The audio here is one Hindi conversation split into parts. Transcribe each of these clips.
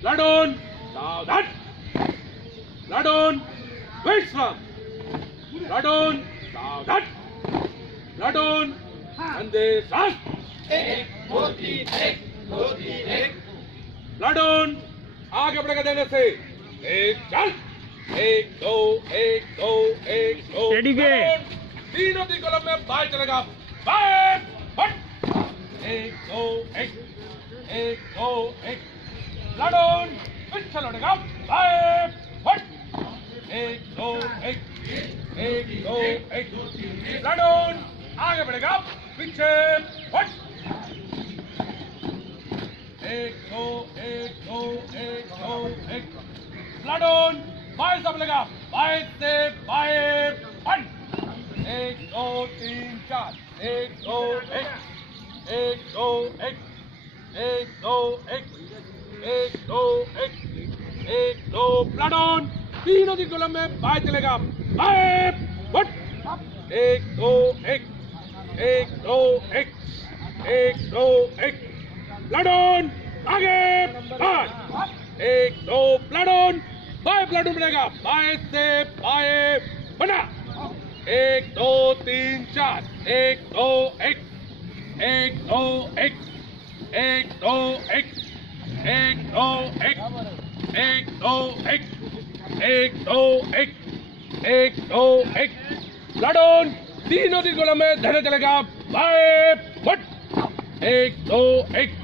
प्लाटून सावधान, प्लाटून विश्राम, प्लाटून सावधान, प्लाटून कंधे साथ, एक दो तीन एक, दो तीन एक। प्लाटून आगे बढ़ेगा देने से एक चल, एक दो एक दो एक दो। रेडी के तीनों दी कॉलम में बाय चलेगा, बाय हट, एक दो एक, एक दो एक। प्लाटून पीछे लौटेगा, बाय हट, एक दो एक, एक दो एक। प्लाटून आगे बढ़ेगा, पीछे हट, एक दो एक दो एक दो एक। प्लाटून बाएं से मिलेगा, बाएं से बाएं हट, एक दो तीन चार, एक दो एक, एक दो एक, एक दो एक, एक दो एक, एक दो। प्लाटून तीनों की कॉलम में बाएं चलेगा, बाएं हट, एक दो एक, एक दो एक, एक दो एक। प्लाटून आगे बढ़, एक दो। प्लाटून बाएं प्लाटून बनेगा, बाएं से बाएं बना, एक दो तीन चार, एक दो एक, एक दो एक, एक दो एक, एक दो एक, एक दो एक, एक दो एक, एक दो एक। प्लाटून तीनों की गोला में धने चलेगा, बाएं फट, एक दो एक,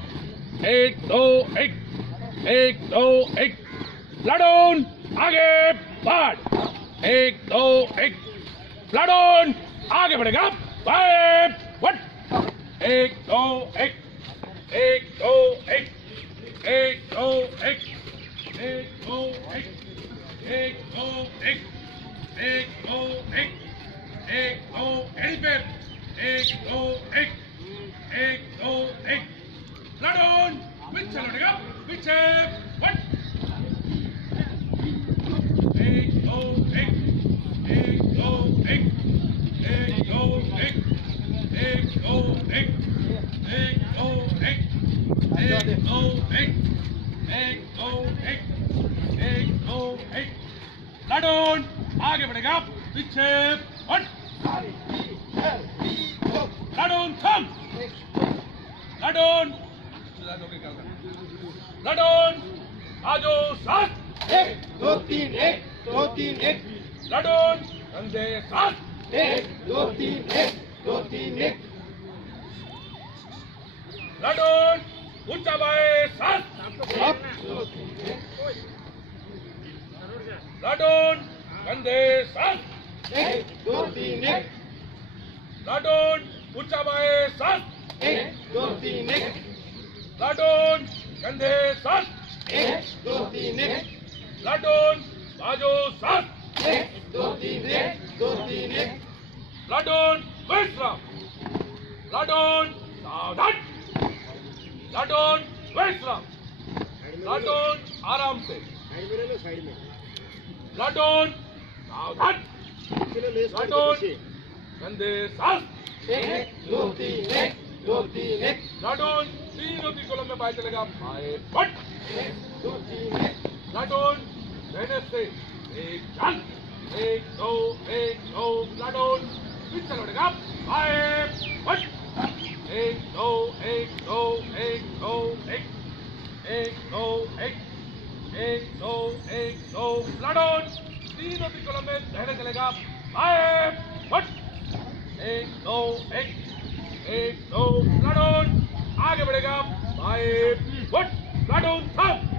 एक दो एक, एक दो एक। प्लाटून आगे बढ़, एक दो एक। प्लाटून आगे बढ़ेगा, बाएं फट, एक दो एक, एक दो एक, एक दो एक, एक दो एक, एक दो एक, एक दो एक, एक दो एलिफेंट, एक दो एक, एक दो एक। प्लाटून पीछे लौटेगा, पीछे फट, एक दो एक, एक दो एक, एक दो एक, एक दो एक, एक दो एक, एक दो एक, एक दो एक, एक दो एक। प्लाटून आगे बढ़ेगा, पीछे हट, प्लाटून थम, प्लाटून प्लाटून आजो साथ, एक दो तीन एक, दो तीन एक। प्लाटून कंधे साथ, एक दो तीन एक, दो तीन एक। प्लाटून ऊंचा बाएं साथ, एक दो तीन एक, प्लाटून कंधे साथ, एक दो तीन एक, प्लाटून ऊंचा बाएं साथ, एक दो तीन एक, प्लाटून कंधे साथ, एक दो तीन एक, प्लाटून बाजू साथ, एक दो तीन एक, दो तीन एक। प्लाटून विश्राम, प्लाटून सावधान, प्लाटून विश्राम, प्लाटून आराम से, प्लाटून सावधान, प्लाटून कंधे साथ, एक दो तीन एक, दो तीन एक। प्लाटून तीनों की कॉलम में बाएं चलेगा, बाएं फट, एक दो तीन एक, प्लाटून रहने से एक चल, एक दो एक दो। प्लाटून पीछे लौटेगा, बाएं फट, एक दो एक दो एक दो एक, एक दो एक, एक दो एक दो। प्लाटून तीनों की कॉलम में रहने चलेगा, बाएं फट, एक दो एक, एक दो। प्लाटून आगे बढ़ेगा, बाएं फट, प्लाटून थम,